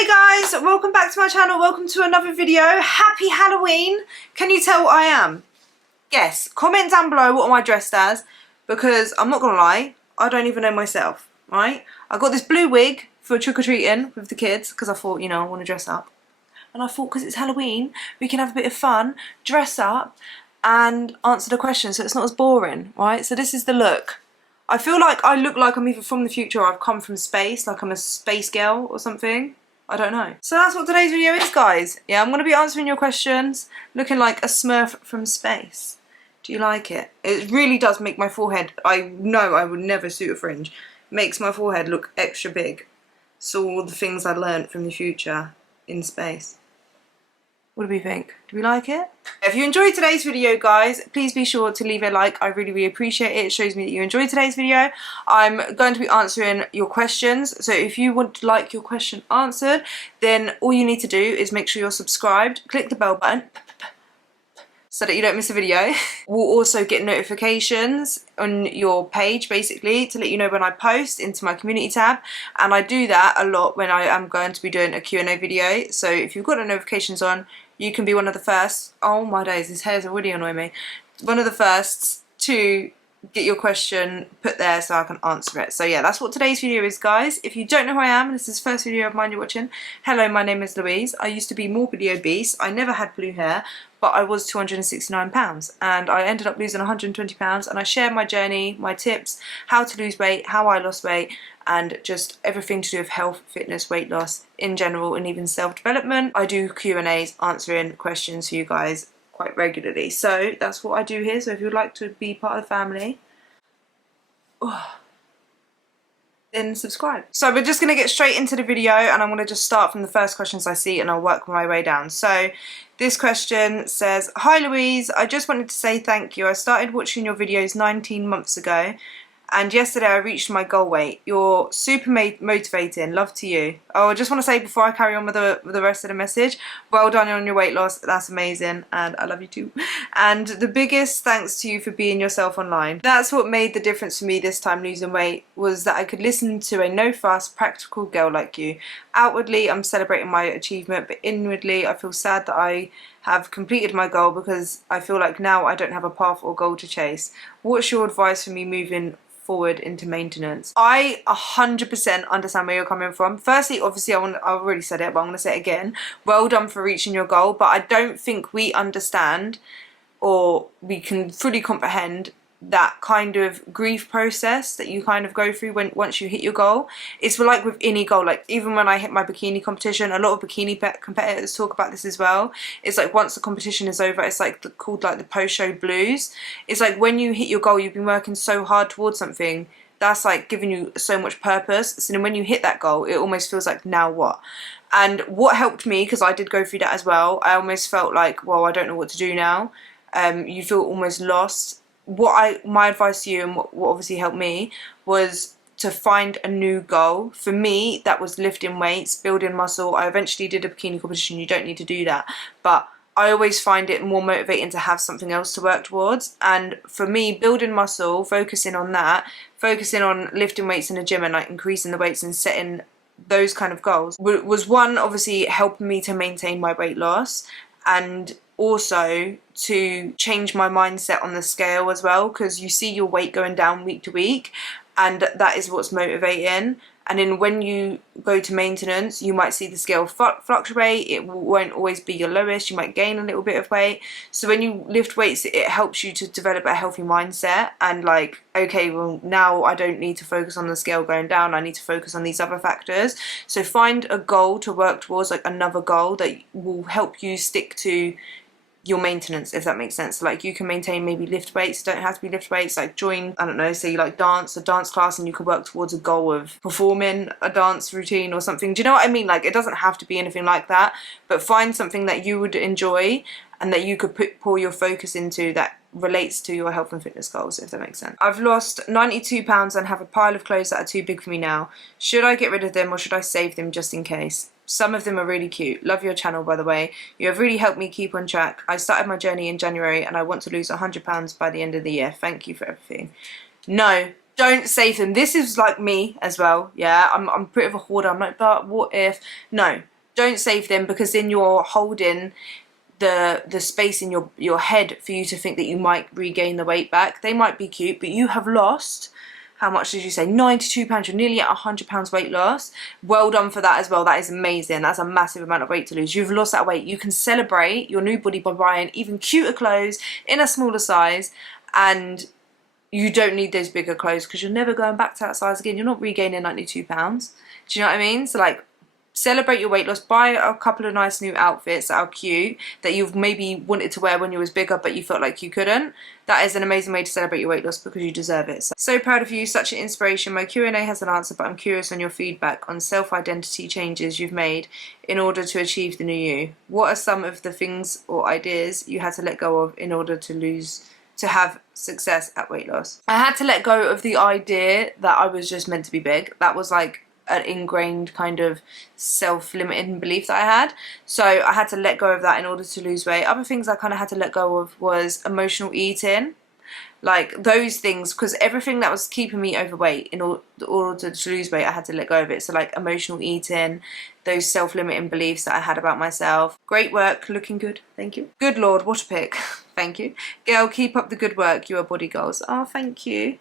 Hey guys, welcome back to my channel, welcome to another video. Happy Halloween. Can you tell what I am? Yes, comment down below what am I dressed as, because I'm not gonna lie, I don't even know myself, right? I got this blue wig for trick-or-treating with the kids because I thought, you know, I want to dress up. And I thought because it's Halloween, we can have a bit of fun, dress up and answer the questions so it's not as boring, right? So this is the look. I feel like I look like I'm either from the future or I've come from space, like I'm a space girl or something. I don't know. So that's what today's video is, guys. Yeah, I'm going to be answering your questions, looking like a Smurf from space. Do you like it? It really does make my forehead, I know I would never suit a fringe, makes my forehead look extra big. So all the things I learnt from the future in space. What do we think? Do we like it? If you enjoyed today's video, guys, please be sure to leave a like. I really, really appreciate it. It shows me that you enjoyed today's video. I'm going to be answering your questions. So if you would like your question answered, then all you need to do is make sure you're subscribed. Click the bell button so that you don't miss a video. We'll also get notifications on your page, basically, to let you know when I post into my community tab. And I do that a lot when I am going to be doing a Q&A video. So if you've got the notifications on, you can be one of the first. Oh my days, this hair's already annoying me. One of the first to get your question put there so I can answer it. So yeah, that's what today's video is, guys. If you don't know who I am, this is the first video of mine you're watching. Hello, my name is Louise. I used to be morbidly obese. I never had blue hair, but I was 269 pounds and I ended up losing 120 pounds, and I share my journey, my tips, how to lose weight, how I lost weight, and just everything to do with health, fitness, weight loss in general, and even self-development. I do Q&As answering questions for you guys quite regularly. So that's what I do here. So if you'd like to be part of the family, then subscribe. So we're just going to get straight into the video, and I'm going to just start from the first questions I see and I'll work my way down. So this question says, "Hi Louise, I just wanted to say thank you. I started watching your videos 19 months ago and yesterday I reached my goal weight. You're super motivating. Love to you." Oh, I just want to say before I carry on with the rest of the message, well done on your weight loss. That's amazing and I love you too. And the biggest thanks to you for being yourself online. That's what made the difference for me this time losing weight, was that I could listen to a no-fuss, practical girl like you. Outwardly, I'm celebrating my achievement, but inwardly, I feel sad that I have completed my goal because I feel like now I don't have a path or goal to chase. What's your advice for me moving forward into maintenance? I 100% understand where you're coming from. Firstly, obviously, I've already said it, but I'm going to say it again. Well done for reaching your goal, but I don't think we understand or we can fully comprehend that kind of grief process that you kind of go through once you hit your goal. It's like with any goal, like even when I hit my bikini competition, a lot of bikini competitors talk about this as well. It's like once the competition is over, it's like called like the post-show blues. It's like when you hit your goal, you've been working so hard towards something, that's like giving you so much purpose. So then when you hit that goal, it almost feels like, now what? And what helped me, because I did go through that as well, I almost felt like, well, I don't know what to do now. You feel almost lost. My advice to you, and what obviously helped me, was to find a new goal. For me, that was lifting weights, building muscle. I eventually did a bikini competition. You don't need to do that, but I always find it more motivating to have something else to work towards. And for me, building muscle, focusing on that, focusing on lifting weights in the gym and like increasing the weights and setting those kind of goals was one, obviously helping me to maintain my weight loss, and also to change my mindset on the scale as well, because you see your weight going down week to week and that is what's motivating. And then when you go to maintenance, you might see the scale fluctuate. It won't always be your lowest. You might gain a little bit of weight. So when you lift weights, it helps you to develop a healthy mindset and like, okay, well now I don't need to focus on the scale going down. I need to focus on these other factors. So find a goal to work towards, like another goal that will help you stick to your maintenance, if that makes sense. So like you can maintain, maybe lift weights, don't have to be lift weights, like join, I don't know, say you like a dance class, and you could work towards a goal of performing a dance routine or something. Do you know what I mean? Like it doesn't have to be anything like that, but find something that you would enjoy and that you could pour your focus into that relates to your health and fitness goals, if that makes sense. I've lost 92 pounds and have a pile of clothes that are too big for me now. Should I get rid of them or should I save them just in case? Some of them are really cute. Love your channel, by the way. You have really helped me keep on track. I started my journey in January and I want to lose 100 pounds by the end of the year. Thank you for everything. No, Don't save them. This is like me as well. Yeah, I'm a bit of a hoarder. I'm like, but what if? No, don't save them, because then you're holding the space in your head for you to think that you might regain the weight back. They might be cute, but you have lost, how much did you say? 92 pounds. You're nearly at 100 pounds weight loss. Well done for that as well. That is amazing. That's a massive amount of weight to lose. You've lost that weight. You can celebrate your new body by buying even cuter clothes in a smaller size, and you don't need those bigger clothes because you're never going back to that size again. You're not regaining 92 pounds. Do you know what I mean? So like, celebrate your weight loss. Buy a couple of nice new outfits that are cute, that you've maybe wanted to wear when you was bigger but you felt like you couldn't. That is an amazing way to celebrate your weight loss, because you deserve it. So proud of you, such an inspiration. My Q&A has an answer, but I'm curious on your feedback on self-identity changes you've made in order to achieve the new you. What are some of the things or ideas you had to let go of in order to have success at weight loss? I had to let go of the idea that I was just meant to be big. That was like an ingrained kind of self-limiting belief that I had. So I had to let go of that in order to lose weight. Other things I kind of had to let go of was emotional eating. Like those things, because everything that was keeping me overweight in order to lose weight, I had to let go of it. So like emotional eating, those self-limiting beliefs that I had about myself. Great work, looking good, thank you. Good Lord, what a pic. Thank you. Girl, keep up the good work, you are body goals. Oh, thank you.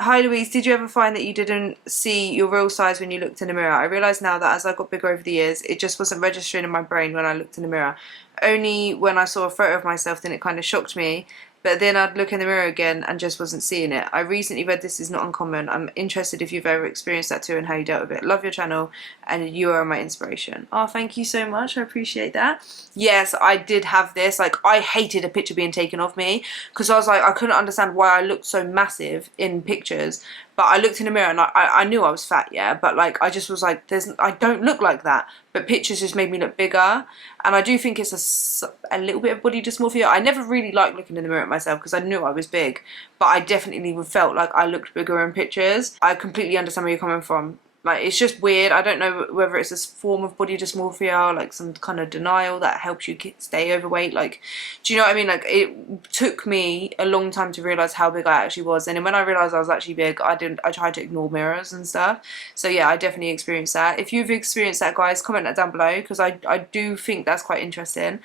Hi Louise, did you ever find that you didn't see your real size when you looked in the mirror? I realise now that as I got bigger over the years, it just wasn't registering in my brain when I looked in the mirror. Only when I saw a photo of myself then it kind of shocked me, but then I'd look in the mirror again and just wasn't seeing it. I recently read this is not uncommon. I'm interested if you've ever experienced that too and how you dealt with it. Love your channel and you are my inspiration. Oh, thank you so much. I appreciate that. Yes, I did have this. Like, I hated a picture being taken of me because I was like, I couldn't understand why I looked so massive in pictures. But I looked in the mirror and I knew I was fat, yeah, but like I just was like, I don't look like that. But pictures just made me look bigger, and I do think it's a little bit of body dysmorphia. I never really liked looking in the mirror at myself because I knew I was big, but I definitely felt like I looked bigger in pictures. I completely understand where you're coming from. Like, it's just weird. I don't know whether it's a form of body dysmorphia, like some kind of denial that helps you stay overweight. Like, do you know what I mean? Like, it took me a long time to realise how big I actually was. And then when I realised I was actually big, I tried to ignore mirrors and stuff. So yeah, I definitely experienced that. If you've experienced that, guys, comment that down below, because I do think that's quite interesting.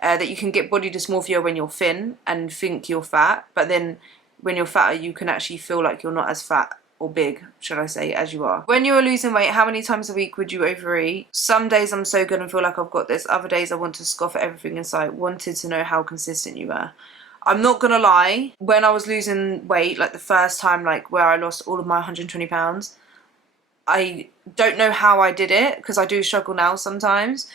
That you can get body dysmorphia when you're thin and think you're fat, but then when you're fatter, you can actually feel like you're not as fat or big, should I say, as you are. When you are losing weight, how many times a week would you overeat? Some days I'm so good and feel like I've got this. Other days I want to scoff at everything in sight. Wanted to know how consistent you were. I'm not gonna lie, when I was losing weight, like the first time, like where I lost all of my 120 pounds, I don't know how I did it, because I do struggle now sometimes.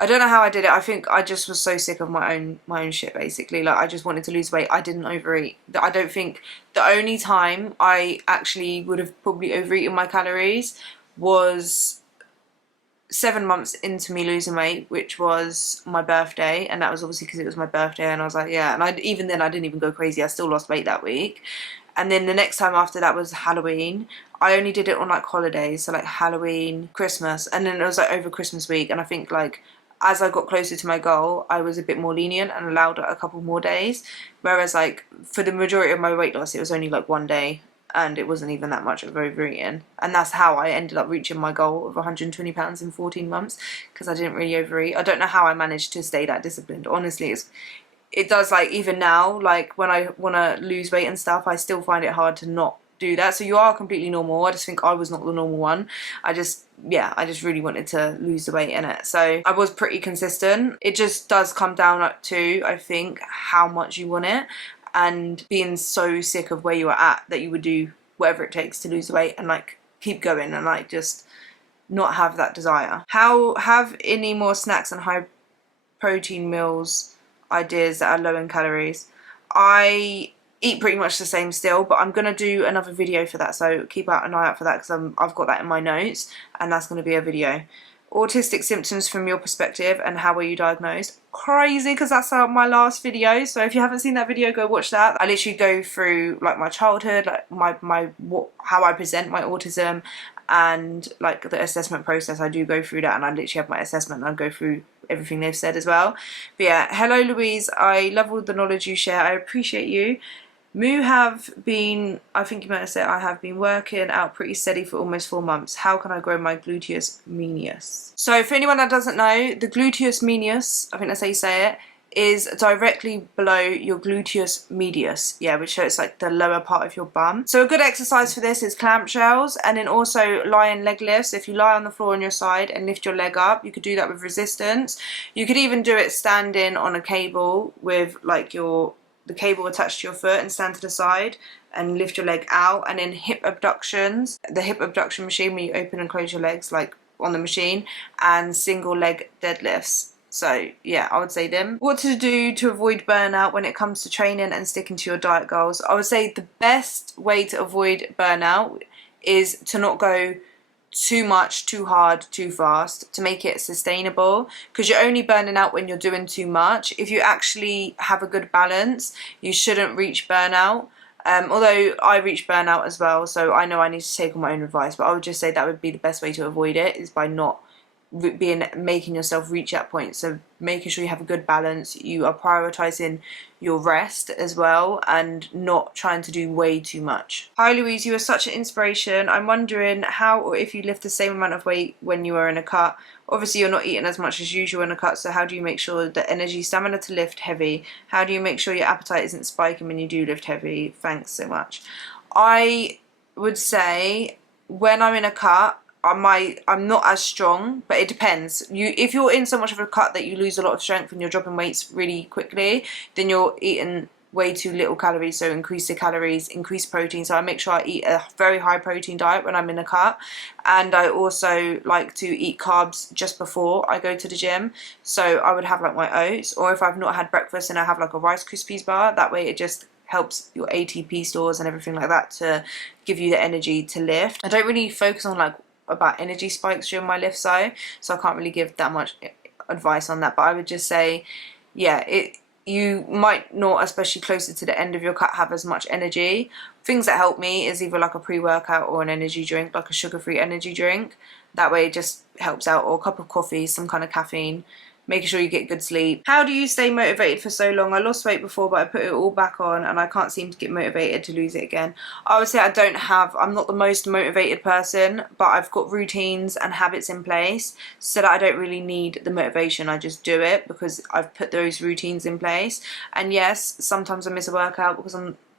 I don't know how I did it. I think I just was so sick of my own shit, basically. Like, I just wanted to lose weight. I didn't overeat. I don't think the only time I actually would have probably overeaten my calories was 7 months into me losing weight, which was my birthday, and that was obviously because it was my birthday, and I was like, yeah, and even then I didn't even go crazy. I still lost weight that week. And then the next time after that was Halloween. I only did it on like holidays, so like Halloween, Christmas, and then it was like over Christmas week. And I think like as I got closer to my goal, I was a bit more lenient and allowed a couple more days. Whereas like for the majority of my weight loss, it was only like 1 day, and it wasn't even that much of overeating. And that's how I ended up reaching my goal of 120 pounds in 14 months, because I didn't really overeat. I don't know how I managed to stay that disciplined. Honestly, it does, like, even now, like when I want to lose weight and stuff, I still find it hard to not do that. So you are completely normal. I just think I was not the normal one. I just really wanted to lose the weight in it. So I was pretty consistent. It just does come down to, I think, how much you want it, and being so sick of where you are at that you would do whatever it takes to lose the weight and like keep going and like just not have that desire. Have any more snacks and high protein meals ideas that are low in calories? I eat pretty much the same still, but I'm gonna do another video for that, so keep an eye out for that, because I've got that in my notes, and that's gonna be a video. Autistic symptoms from your perspective, and how were you diagnosed? Crazy, because that's my last video, so if you haven't seen that video, go watch that. I literally go through like my childhood, like how I present my autism, and like the assessment process. I do go through that, and I literally have my assessment and I go through everything they've said as well. But yeah, hello Louise, I love all the knowledge you share. I appreciate you. I think you might have said, I have been working out pretty steady for almost 4 months. How can I grow my gluteus medius? So for anyone that doesn't know, the gluteus medius, I think that's how you say it, is directly below your gluteus medius, yeah, which shows like the lower part of your bum. So a good exercise for this is clamshells, and then also lying leg lifts. If you lie on the floor on your side and lift your leg up, you could do that with resistance. You could even do it standing on a cable with like the cable attached to your foot, and stand to the side and lift your leg out. And then hip abductions, the hip abduction machine where you open and close your legs like on the machine, and single leg deadlifts. So yeah, I would say them. What to do to avoid burnout when it comes to training and sticking to your diet goals? I would say the best way to avoid burnout is to not go too much, too hard, too fast, to make it sustainable, because you're only burning out when you're doing too much. If you actually have a good balance, you shouldn't reach burnout. Although I reach burnout as well, so I know I need to take on my own advice, but I would just say that would be the best way to avoid it, is by not making yourself reach that point. So making sure you have a good balance, you are prioritizing your rest as well, and not trying to do way too much. Hi Louise, you are such an inspiration. I'm wondering how or if you lift the same amount of weight when you are in a cut. Obviously you're not eating as much as usual in a cut, so how do you make sure the energy, stamina to lift heavy? How do you make sure your appetite isn't spiking when you do lift heavy? Thanks so much. I would say when I'm in a cut, I'm not as strong, but it depends. If you're in so much of a cut that you lose a lot of strength and you're dropping weights really quickly, then you're eating way too little calories. So increase the calories, increase protein. So I make sure I eat a very high protein diet when I'm in a cut, and I also like to eat carbs just before I go to the gym. So I would have like my oats, or if I've not had breakfast, and I have like a Rice Krispies bar. That way it just helps your ATP stores and everything like that to give you the energy to lift. I don't really focus on like about energy spikes during my lift, so I can't really give that much advice on that, but I would just say, yeah, you might not, especially closer to the end of your cut, have as much energy. Things that help me is either like a pre-workout or an energy drink, like a sugar-free energy drink. That way it just helps out, or a cup of coffee, some kind of caffeine. Making sure you get good sleep. How do you stay motivated for so long? I lost weight before, but I put it all back on and I can't seem to get motivated to lose it again. I would say I'm not the most motivated person, but I've got routines and habits in place so that I don't really need the motivation. I just do it because I've put those routines in place. And yes, sometimes I miss a workout because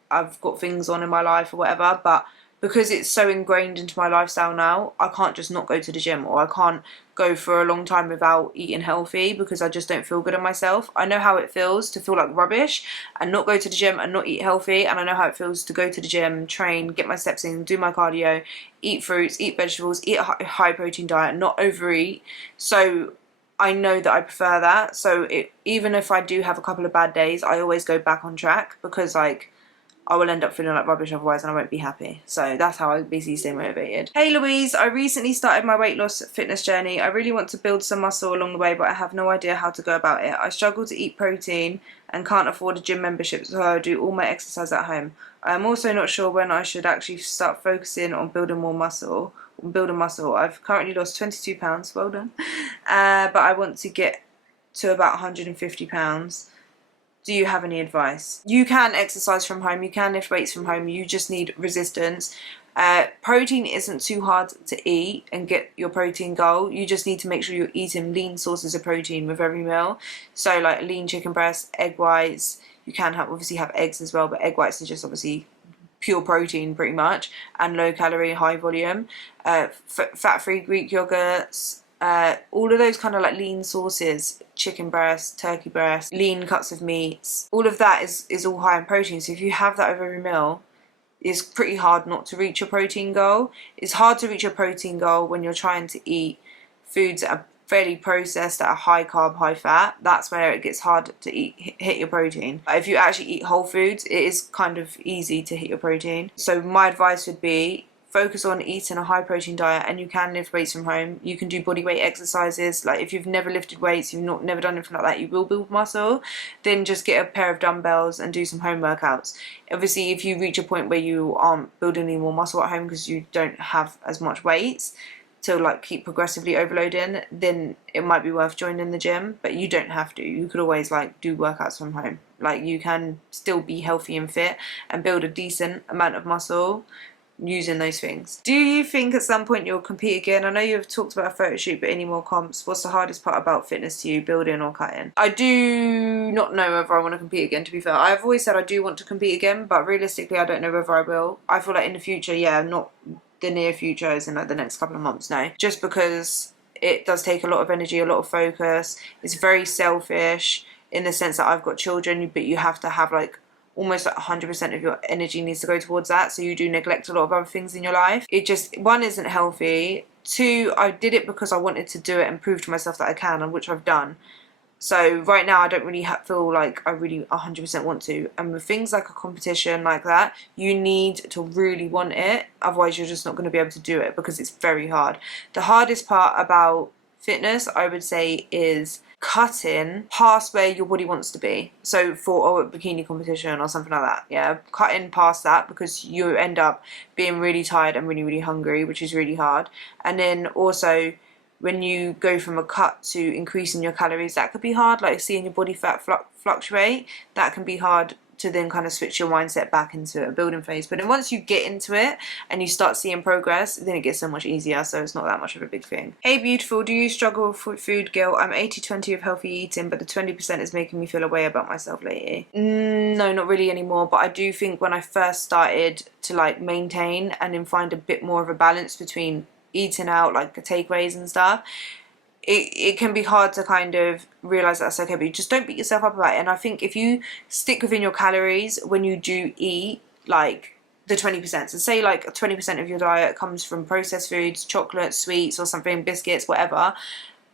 I've got things on in my life or whatever, but because it's so ingrained into my lifestyle now, I can't just not go to the gym, or I can't go for a long time without eating healthy because I just don't feel good in myself. I know how it feels to feel like rubbish and not go to the gym and not eat healthy, and I know how it feels to go to the gym, train, get my steps in, do my cardio, eat fruits, eat vegetables, eat a high protein diet, not overeat. So I know that I prefer that. So even if I do have a couple of bad days, I always go back on track, because like I will end up feeling like rubbish otherwise and I won't be happy. So that's how I basically stay motivated. Hey Louise, I recently started my weight loss fitness journey. I really want to build some muscle along the way, but I have no idea how to go about it. I struggle to eat protein and can't afford a gym membership, so I do all my exercise at home. I'm also not sure when I should actually start focusing on building muscle. I've currently lost 22 pounds, well done. But I want to get to about 150 pounds. Do you have any advice? You can exercise from home, you can lift weights from home, you just need resistance. Protein isn't too hard to eat and get your protein goal. You just need to make sure you're eating lean sources of protein with every meal. So like lean chicken breast, egg whites. You can obviously have eggs as well, but egg whites are just obviously pure protein pretty much, and low calorie, high volume. Fat-free Greek yogurts. All of those kind of like lean sauces, chicken breast, turkey breast, lean cuts of meats, all of that is all high in protein. So if you have that with every meal, it's pretty hard not to reach your protein goal. It's hard to reach your protein goal when you're trying to eat foods that are fairly processed, that are high carb, high fat. That's where it gets hard to hit your protein. If you actually eat whole foods, it is kind of easy to hit your protein. So my advice would be, focus on eating a high protein diet, and you can lift weights from home. You can do body weight exercises. Like if you've never lifted weights, you've never done anything like that, you will build muscle, then just get a pair of dumbbells and do some home workouts. Obviously if you reach a point where you aren't building any more muscle at home because you don't have as much weights, to like keep progressively overloading, then it might be worth joining the gym, but you don't have to. You could always like do workouts from home. Like you can still be healthy and fit and build a decent amount of muscle using those things. Do you think at some point you'll compete again? I know you've talked about a photo shoot, but any more comps? What's the hardest part about fitness to you, building or cutting? I do not know whether I want to compete again, to be fair. I've always said I do want to compete again, but realistically I don't know whether I will. I feel like in the future, yeah, not the near future, as in like the next couple of months, no. Just because it does take a lot of energy, a lot of focus. It's very selfish in the sense that I've got children, but you have to have like almost like 100% of your energy needs to go towards that, so you do neglect a lot of other things in your life. It just, one, isn't healthy. Two, I did it because I wanted to do it and prove to myself that I can, and which I've done. So right now I don't really feel like I really 100% want to. And with things like a competition like that, you need to really want it, otherwise you're just not going to be able to do it, because it's very hard. The hardest part about fitness, I would say, is cutting past where your body wants to be. So for a bikini competition or something like that, yeah, cutting past that, because you end up being really tired and really hungry, which is really hard. And then also when you go from a cut to increasing your calories, that could be hard, like seeing your body fat fluctuate. That can be hard to then kind of switch your mindset back into a building phase. But then once you get into it and you start seeing progress, then it gets so much easier, so it's not that much of a big thing. Hey beautiful, do you struggle with food guilt? I'm 80-20 of healthy eating, but the 20% is making me feel a way about myself lately. No, not really anymore, but I do think when I first started to like maintain and then find a bit more of a balance between eating out, like takeaways and stuff, it can be hard to kind of realise that's okay, but you just don't beat yourself up about it. And I think if you stick within your calories when you do eat, like the 20%, so say like 20% of your diet comes from processed foods, chocolate, sweets or something, biscuits, whatever,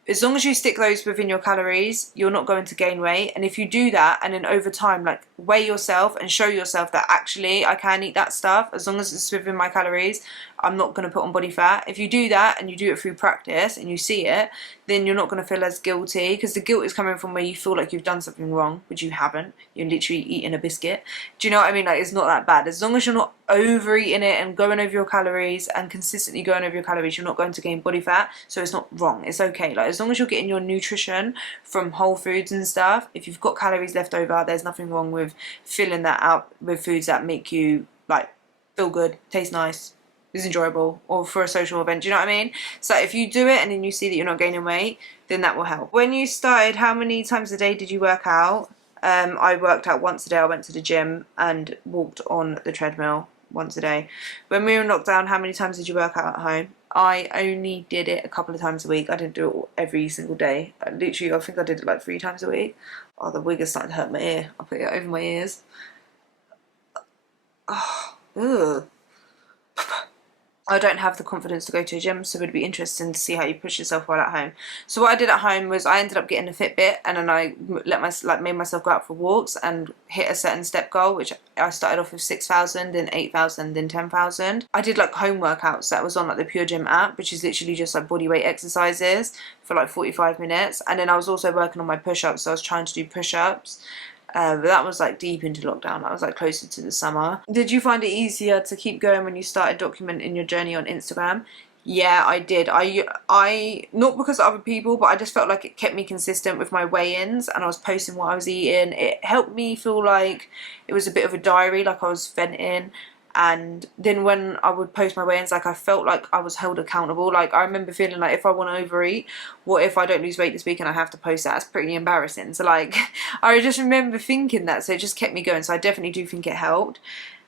as long as you stick those within your calories, you're not going to gain weight. And if you do that and then over time like weigh yourself and show yourself that actually I can eat that stuff as long as it's within my calories, I'm not going to put on body fat. If you do that and you do it through practice and you see it, then you're not going to feel as guilty, because the guilt is coming from where you feel like you've done something wrong, which you haven't. You're literally eating a biscuit. Do you know what I mean? Like, it's not that bad. As long as you're not overeating it and going over your calories and consistently going over your calories, you're not going to gain body fat. So it's not wrong. It's okay. Like, as long as you're getting your nutrition from whole foods and stuff, if you've got calories left over, there's nothing wrong with filling that out with foods that make you like feel good, taste nice, is enjoyable, or for a social event. Do you know what I mean? So if you do it and then you see that you're not gaining weight, then that will help. When you started, how many times a day did you work out? I worked out once a day. I went to the gym and walked on the treadmill once a day. When we were in lockdown, how many times did you work out at home? I only did it a couple of times a week. I didn't do it every single day. Literally, I think I did it like 3 times a week. Oh, the wig is starting to hurt my ear. I'll put it over my ears. Oh, ugh. I don't have the confidence to go to a gym, so it would be interesting to see how you push yourself while at home. So what I did at home was I ended up getting a Fitbit, and then I made myself go out for walks and hit a certain step goal, which I started off with 6,000, then 8,000, then 10,000. I did like home workouts that was on like the Pure Gym app, which is literally just like body weight exercises for like 45 minutes. And then I was also working on my push-ups, so I was trying to do push-ups. But that was like deep into lockdown. That was like closer to the summer. Did you find it easier to keep going when you started documenting your journey on Instagram? Yeah, I did. I not because of other people, but I just felt like it kept me consistent with my weigh-ins, and I was posting what I was eating. It helped me feel like it was a bit of a diary, like I was venting. And then when I would post my weigh-ins, like I felt like I was held accountable. Like I remember feeling like if I want to overeat, what if I don't lose weight this week and I have to post that? That's pretty embarrassing. So like I just remember thinking that, so it just kept me going. So I definitely do think it helped.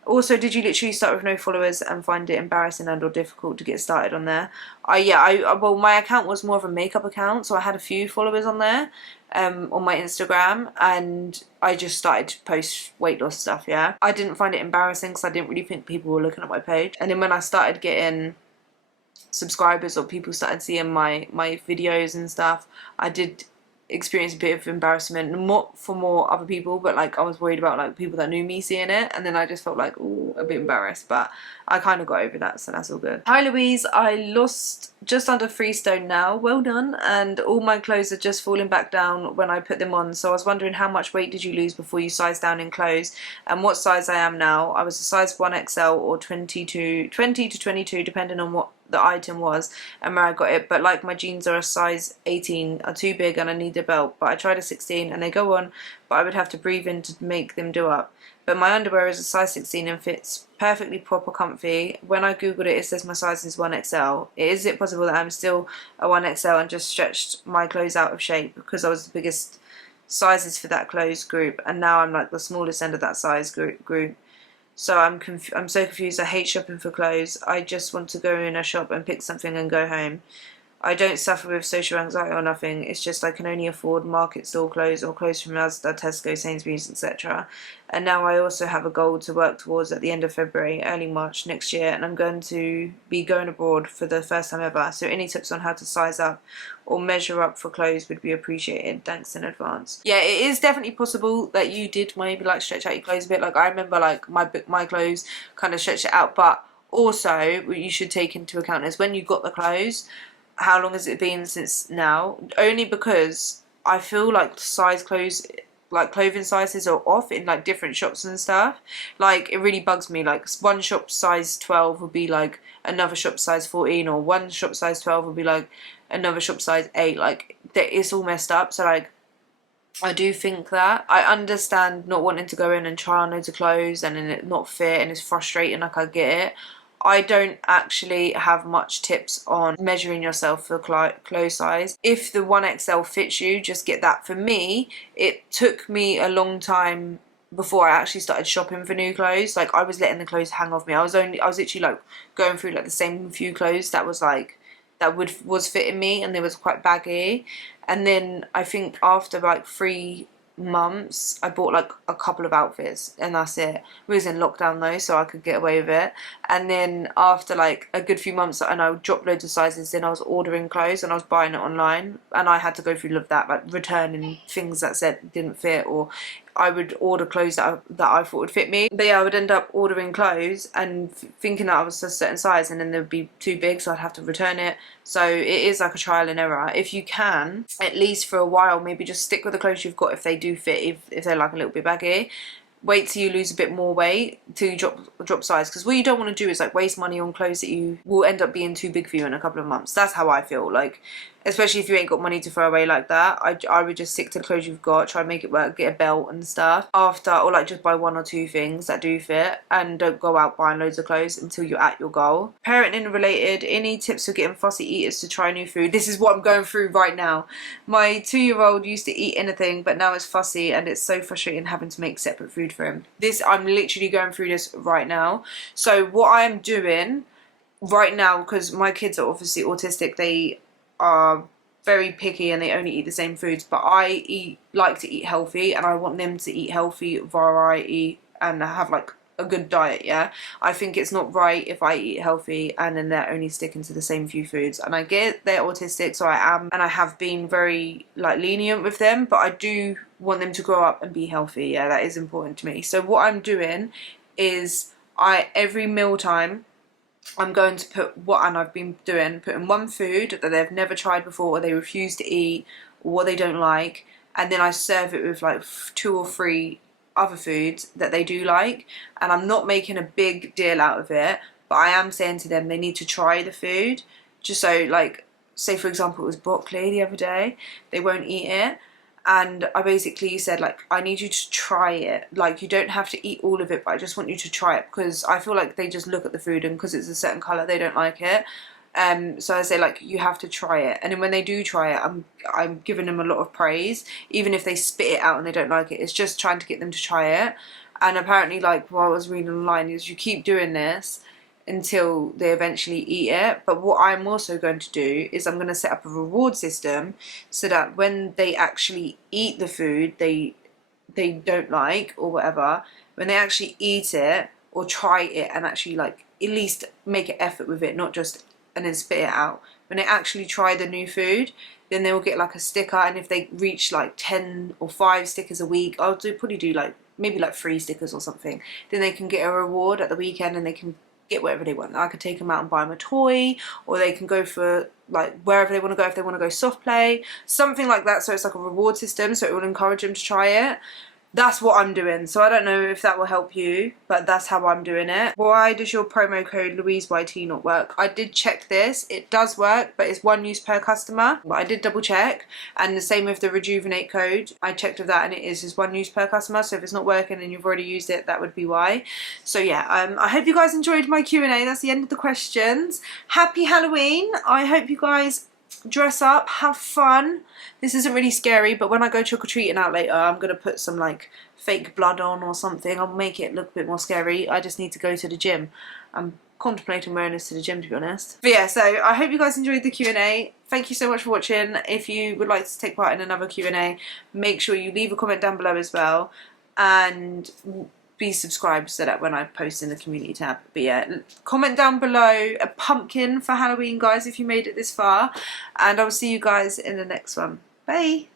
Also, did you literally start with no followers and find it embarrassing and or difficult to get started on there? Well, my account was more of a makeup account, so I had a few followers on there, on my Instagram, and I just started to post weight loss stuff, yeah. I didn't find it embarrassing because I didn't really think people were looking at my page. And then when I started getting subscribers or people started seeing my videos and stuff, I did experience a bit of embarrassment, not for more other people, but like I was worried about like people that knew me seeing it, and then I just felt like, ooh, a bit embarrassed, but I kind of got over that, so that's all good. Hi Louise, I lost just under 3 stone now, well done, and all my clothes are just falling back down when I put them on, so I was wondering how much weight did you lose before you sized down in clothes, and what size I am now. I was a size 1XL or 20 to 22, depending on what the item was and where I got it. But like my jeans are a size 18, are too big and I need a belt, but I tried a 16 and they go on, but I would have to breathe in to make them do up. But my underwear is a size 16 and fits perfectly proper comfy. When I googled it, it says my size is 1XL. Is it possible that I'm still a 1XL and just stretched my clothes out of shape because I was the biggest sizes for that clothes group, and now I'm like the smallest end of that size group? So I'm so confused. I hate shopping for clothes. I just want to go in a shop and pick something and go home. I don't suffer with social anxiety or nothing. It's just I can only afford market store clothes or clothes from Asda, Tesco, Sainsbury's, etc. And now I also have a goal to work towards at the end of February, early March next year, and I'm going to be going abroad for the first time ever. So any tips on how to size up or measure up for clothes would be appreciated. Thanks in advance. Yeah, it is definitely possible that you did maybe like stretch out your clothes a bit. Like I remember like my clothes kind of stretched it out, but also what you should take into account is when you got the clothes, how long has it been since now? Only because I feel like clothing sizes are off in like different shops and stuff. Like it really bugs me. Like one shop size 12 would be like another shop size 14, or one shop size 12 would be like another shop size 8. Like it's all messed up. So like I do think that I understand not wanting to go in and try on loads of clothes and then it not fit and it's frustrating. Like I get it. I don't actually have much tips on measuring yourself for clothes size. If the 1XL fits you, just get that. For me, it took me a long time before I actually started shopping for new clothes. Like I was letting the clothes hang off me. I was literally like going through like the same few clothes that was fitting me, and they was quite baggy. And then I think after like 3 months I bought like a couple of outfits and that's it. We was in lockdown though, so I could get away with it. And then after like a good few months and I dropped loads of sizes, then I was ordering clothes and I was buying it online, and I had to go through all of that, like returning things that said didn't fit, or I would order clothes that I thought would fit me. But yeah, I would end up ordering clothes and thinking that I was a certain size, and then they would be too big, so I'd have to return it. So it is like a trial and error. If you can, at least for a while, maybe just stick with the clothes you've got if they do fit, if they're like a little bit baggy. Wait till you lose a bit more weight till you drop size, because what you don't want to do is like waste money on clothes that you will end up being too big for you in a couple of months. That's how I feel. Like, especially if you ain't got money to throw away like that, I would just stick to the clothes you've got, try and make it work, get a belt and stuff after, or like just buy 1 or 2 things that do fit, and don't go out buying loads of clothes until you're at your goal. Parenting related, any tips for getting fussy eaters to try new food? This is what I'm going through right now. My 2-year-old used to eat anything, but now it's fussy and it's so frustrating having to make separate food for him. I'm literally going through this right now. So what I'm doing right now, because my kids are obviously autistic, they are very picky and they only eat the same foods, but I like to eat healthy, and I want them to eat healthy, variety, and have like a good diet. Yeah, I think it's not right if I eat healthy and then they're only sticking to the same few foods. And I get they're autistic, so I am and I have been very like lenient with them, but I do want them to grow up and be healthy. Yeah, that is important to me. So what I'm doing is every meal time I'm going to putting one food that they've never tried before, or they refuse to eat, or what they don't like, and then I serve it with like 2 or 3 other foods that they do like. And I'm not making a big deal out of it, but I am saying to them they need to try the food. Just so, like, say for example it was broccoli the other day, they won't eat it, and I basically said, like, I need you to try it. Like, you don't have to eat all of it, but I just want you to try it, because I feel like they just look at the food and because it's a certain colour they don't like it. So I say, like, you have to try it. And then when they do try it, I'm giving them a lot of praise, even if they spit it out and they don't like it. It's just trying to get them to try it. And apparently, like, what I was reading online is you keep doing this until they eventually eat it. But what I'm also going to do is I'm going to set up a reward system so that when they actually eat the food they don't like or whatever, when they actually eat it or try it and actually like at least make an effort with it, not just and then spit it out, when they actually try the new food, then they will get like a sticker. And if they reach like 10 or 5 stickers a week, probably do like maybe like 3 stickers or something, then they can get a reward at the weekend and they can get whatever they want. I could take them out and buy them a toy, or they can go for like wherever they want to go. If they want to go soft play, something like that. So it's like a reward system, so it will encourage them to try it. that's what I'm doing. So I don't know if that will help you, but that's how I'm doing it. Why does your promo code LouiseYT not work? I did check this. It does work, but it's 1 use per customer. But I did double check, and the same with the Rejuvenate code. I checked with that, and it is just 1 use per customer. So if it's not working and you've already used it, that would be why. So yeah, I hope you guys enjoyed my Q&A. That's the end of the questions. Happy Halloween. I hope you guys dress up, have fun. This isn't really scary, but when I go trick-or-treating out later, I'm gonna put some like fake blood on or something. I'll make it look a bit more scary. I just need to go to the gym. I'm contemplating wearing this to the gym, to be honest. But yeah, so I hope you guys enjoyed the Q&A. Thank you so much for watching. If you would like to take part in another Q&A, make sure you leave a comment down below as well, and be subscribed so that when I post in the community tab. But yeah, comment down below a pumpkin for Halloween, guys, if you made it this far, and I'll see you guys in the next one. Bye.